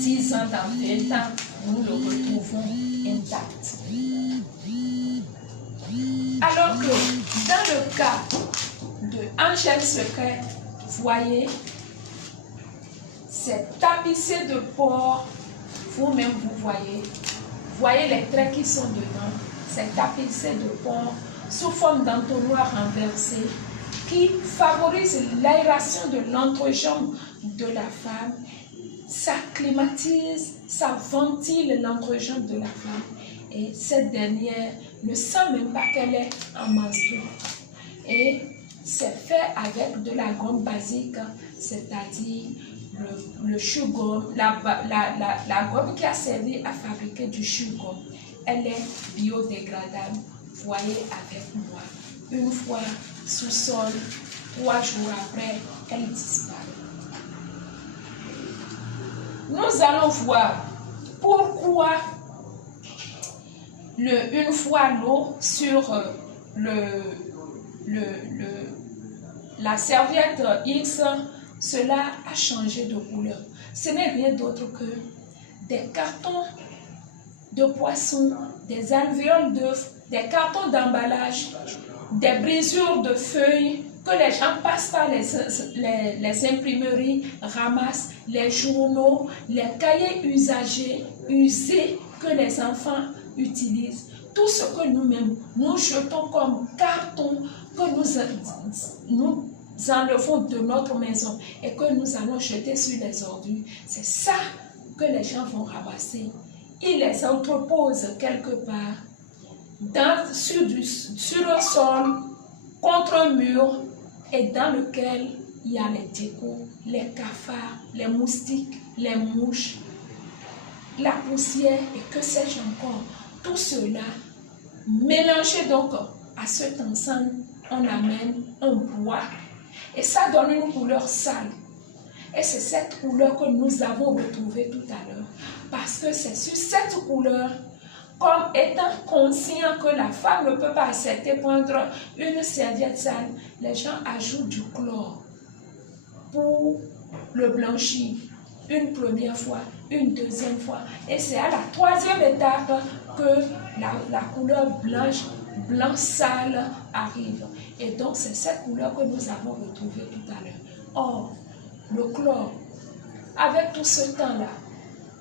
10 ans dans 20 ans, nous le retrouvons intact. Alors que dans le cas de Angèle Secret, voyez, c'est tapissé de porc, vous-même vous voyez les traits qui sont dedans, c'est tapissé de porc sous forme d'entonnoir renversé qui favorise l'aération de l'entrejambe de la femme, ça climatise, ça ventile l'entrejambe de la femme et cette dernière ne sent même pas qu'elle est en menstruation. Et c'est fait avec de la gomme basique, c'est-à-dire le chewing-gum, la gomme qui a servi à fabriquer du chewing-gum. Elle est biodégradable. Voyez avec moi. Une fois sous sol, 3 jours après, elle disparaît. Nous allons voir pourquoi une fois l'eau sur la serviette X, cela a changé de couleur. Ce n'est rien d'autre que des cartons de poissons, des alvéoles d'œufs, des cartons d'emballage, des brisures de feuilles que les gens passent par les imprimeries, ramassent les journaux, les cahiers usés que les enfants utilisent. Tout ce que nous-mêmes, nous jetons comme carton, que nous enlevons de notre maison et que nous allons jeter sur les ordures, c'est ça que les gens vont ramasser. Ils les entreposent quelque part sur un sol, contre un mur et dans lequel il y a les décos, les cafards, les moustiques, les mouches, la poussière et que sais-je encore. Tout cela, mélangé donc à cet ensemble, on amène, on boit et ça donne une couleur sale. Et c'est cette couleur que nous avons retrouvée tout à l'heure. Parce que c'est sur cette couleur, comme étant conscient que la femme ne peut pas accepter prendre une serviette sale, les gens ajoutent du chlore pour le blanchir. Une première fois, une deuxième fois. Et c'est à la troisième étape que la couleur blanc sale arrive. Et donc c'est cette couleur que nous avons retrouvée tout à l'heure. Or, le chlore, avec tout ce temps-là,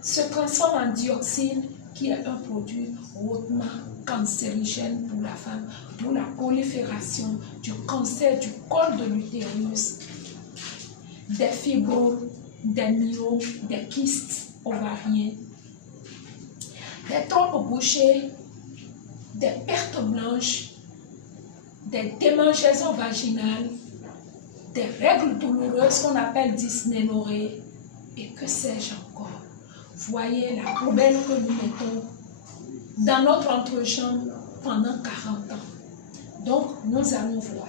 se transforme en dioxine qui est un produit hautement cancérigène pour la femme, d'où la prolifération du cancer du col de l'utérus, des fibromes, des myomes, des kystes ovariens, des trompes bouchées, des pertes blanches, des démangeaisons vaginales, des règles douloureuses qu'on appelle dysménorrhée et que sais-je encore. Voyez la poubelle que nous mettons dans notre entrejambe pendant 40 ans. Donc, nous allons voir.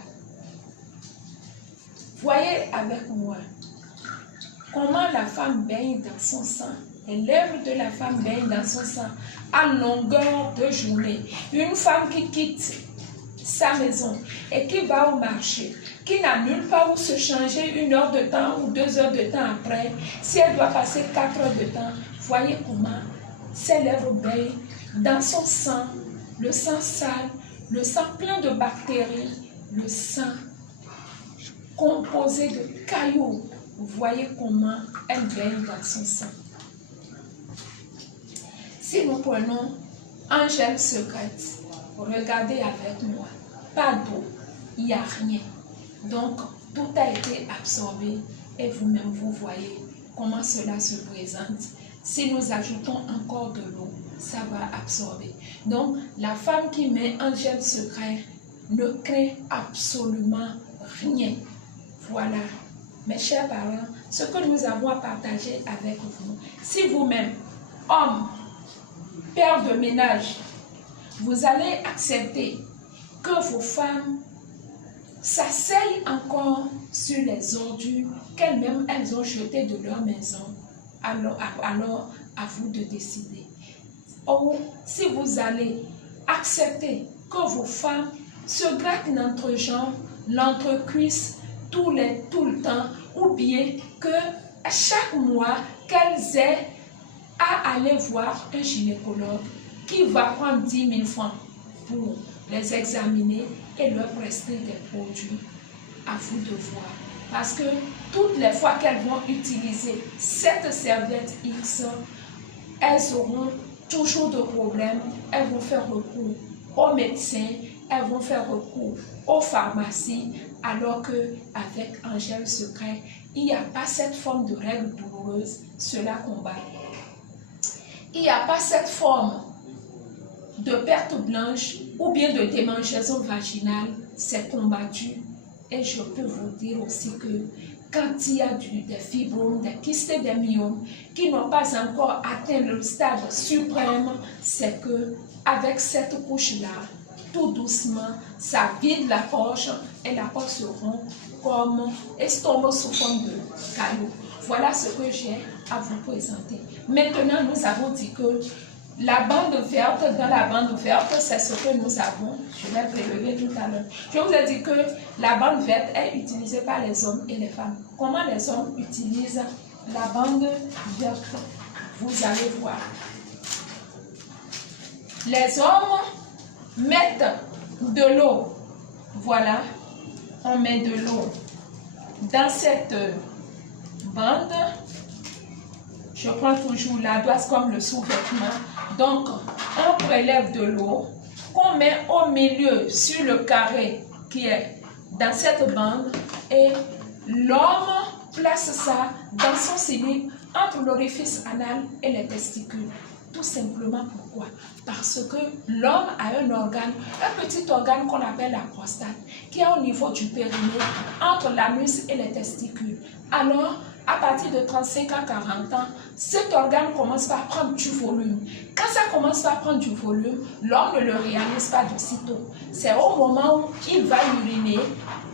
Voyez avec moi comment la femme baigne dans son sang. Les lèvres de la femme baignent dans son sang à longueur de journée. Une femme qui quitte sa maison et qui va au marché, qui n'a nulle part où se changer 1 heure de temps ou 2 heures de temps après, si elle doit passer 4 heures de temps, voyez comment ses lèvres baignent dans son sang, le sang sale, le sang plein de bactéries, le sang composé de cailloux. Voyez comment elle baigne dans son sang. Si nous prenons Angèle Secret, regardez avec moi, pas d'eau, il n'y a rien. Donc, tout a été absorbé et vous-même, vous voyez comment cela se présente. Si nous ajoutons encore de l'eau, ça va absorber. Donc, la femme qui met Angèle Secret ne craint absolument rien. Voilà, mes chers parents, ce que nous avons à partager avec vous. Si vous-même, homme, père de ménage, vous allez accepter que vos femmes s'asseyent encore sur les ordures qu'elles-mêmes elles ont jetées de leur maison, alors à vous de décider. Ou si vous allez accepter que vos femmes se grattent l'entrejambe, l'entrecuisse tout le temps, ou bien que à chaque mois qu'elles aient allez voir un gynécologue qui va prendre 10 000 francs pour les examiner et leur prester des produits. À vous de voir. Parce que toutes les fois qu'elles vont utiliser cette serviette X, elles auront toujours de problèmes. Elles vont faire recours aux médecins, elles vont faire recours aux pharmacies, alors qu'avec Angèle Secret, il n'y a pas cette forme de règle douloureuse, cela combat. Il n'y a pas cette forme de perte blanche ou bien de démangeaison vaginale, c'est combattu. Et je peux vous dire aussi que quand il y a des fibromes, des kystes et des myomes qui n'ont pas encore atteint le stade suprême, c'est que avec cette couche-là, tout doucement, ça vide la poche et la poche se rompt comme estompe sous forme de caillou. Voilà ce que j'ai à vous présenter. Maintenant, nous avons dit que la bande verte, dans la bande verte, c'est ce que nous avons. Je l'ai prélevé tout à l'heure. Je vous ai dit que la bande verte est utilisée par les hommes et les femmes. Comment les hommes utilisent la bande verte? Vous allez voir. Les hommes mettent de l'eau. Voilà. On met de l'eau dans cette bande. Je prends toujours la doise comme le sous-vêtement. Donc, on prélève de l'eau qu'on met au milieu sur le carré qui est dans cette bande et l'homme place ça dans son cilibre entre l'orifice anal et les testicules. Tout simplement pourquoi? Parce que l'homme a un organe, un petit organe qu'on appelle la prostate, qui est au niveau du périnée, entre l'anus et les testicules. Alors, à partir de 35 à 40 ans, cet organe commence par prendre du volume. Quand ça commence par prendre du volume, l'homme ne le réalise pas de sitôt. C'est au moment où il va uriner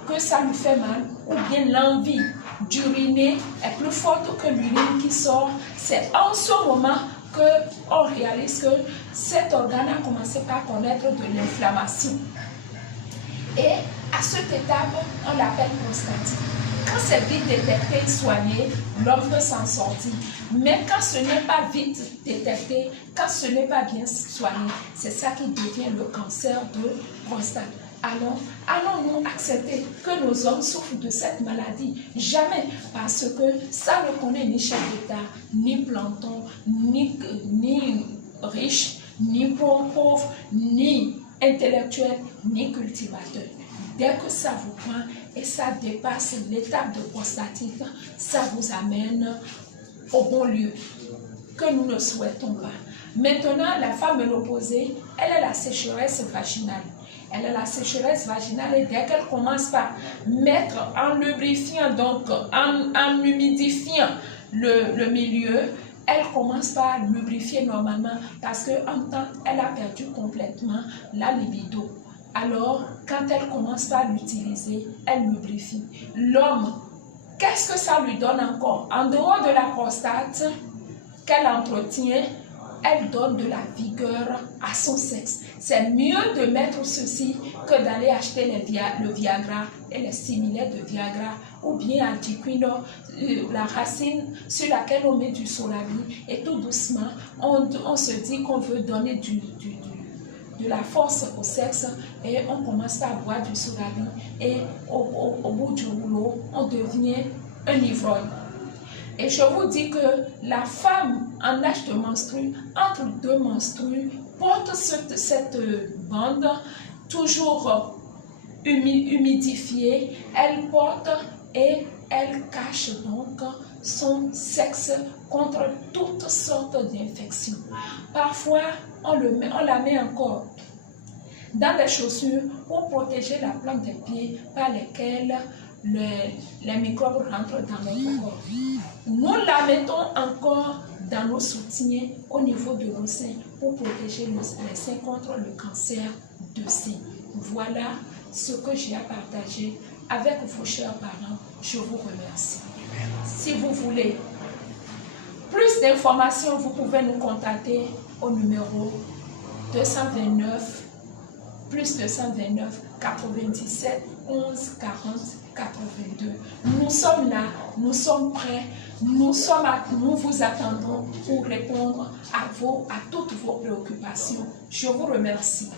que ça lui fait mal, ou bien l'envie d'uriner est plus forte que l'urine qui sort. C'est en ce moment qu'on réalise que cet organe a commencé par connaître de l'inflammation. Et à cette étape, on l'appelle prostatite. Quand c'est vite détecté et soigné, l'homme peut s'en sortir. Mais quand ce n'est pas vite détecté, quand ce n'est pas bien soigné, c'est ça qui devient le cancer de prostate. Alors, allons-nous accepter que nos hommes souffrent de cette maladie? Jamais, parce que ça ne connaît ni chef d'État, ni planton, ni riche, ni pauvre, ni intellectuel, ni cultivateur. Dès que ça vous prend et ça dépasse l'étape de prostatite, ça vous amène au bon lieu que nous ne souhaitons pas. Maintenant, la femme ménopausée, elle est la sécheresse vaginale. Elle a la sécheresse vaginale et dès qu'elle commence par mettre en lubrifiant, donc en humidifiant le milieu, elle commence par lubrifier normalement parce qu'en temps, elle a perdu complètement la libido. Alors, quand elle commence par l'utiliser, elle lubrifie. L'homme, qu'est-ce que ça lui donne encore? En dehors de la prostate qu'elle entretient, elle donne de la vigueur à son sexe. C'est mieux de mettre ceci que d'aller acheter le Viagra et les similets de Viagra ou bien Antiquino, la racine sur laquelle on met du Solavi et tout doucement, on se dit qu'on veut donner de la force au sexe et on commence par boire du Solavi et au bout du rouleau, on devient un ivrogne. Et je vous dis que la femme en âge de menstru, entre deux menstrues, porte cette bande toujours humidifiée. Elle porte et elle cache donc son sexe contre toutes sortes d'infections. Parfois, on la met encore dans des chaussures pour protéger la plante des pieds par lesquelles les microbes rentrent dans notre corps. Nous la mettons encore dans nos soutiens au niveau de nos seins pour protéger les seins contre le cancer de sein. Voilà ce que j'ai à partager avec vos chers parents. Je vous remercie. Si vous voulez plus d'informations, vous pouvez nous contacter au numéro 229 + 229 97 11 40 82. Nous sommes là, nous sommes prêts, nous vous attendons pour répondre à toutes vos préoccupations. Je vous remercie.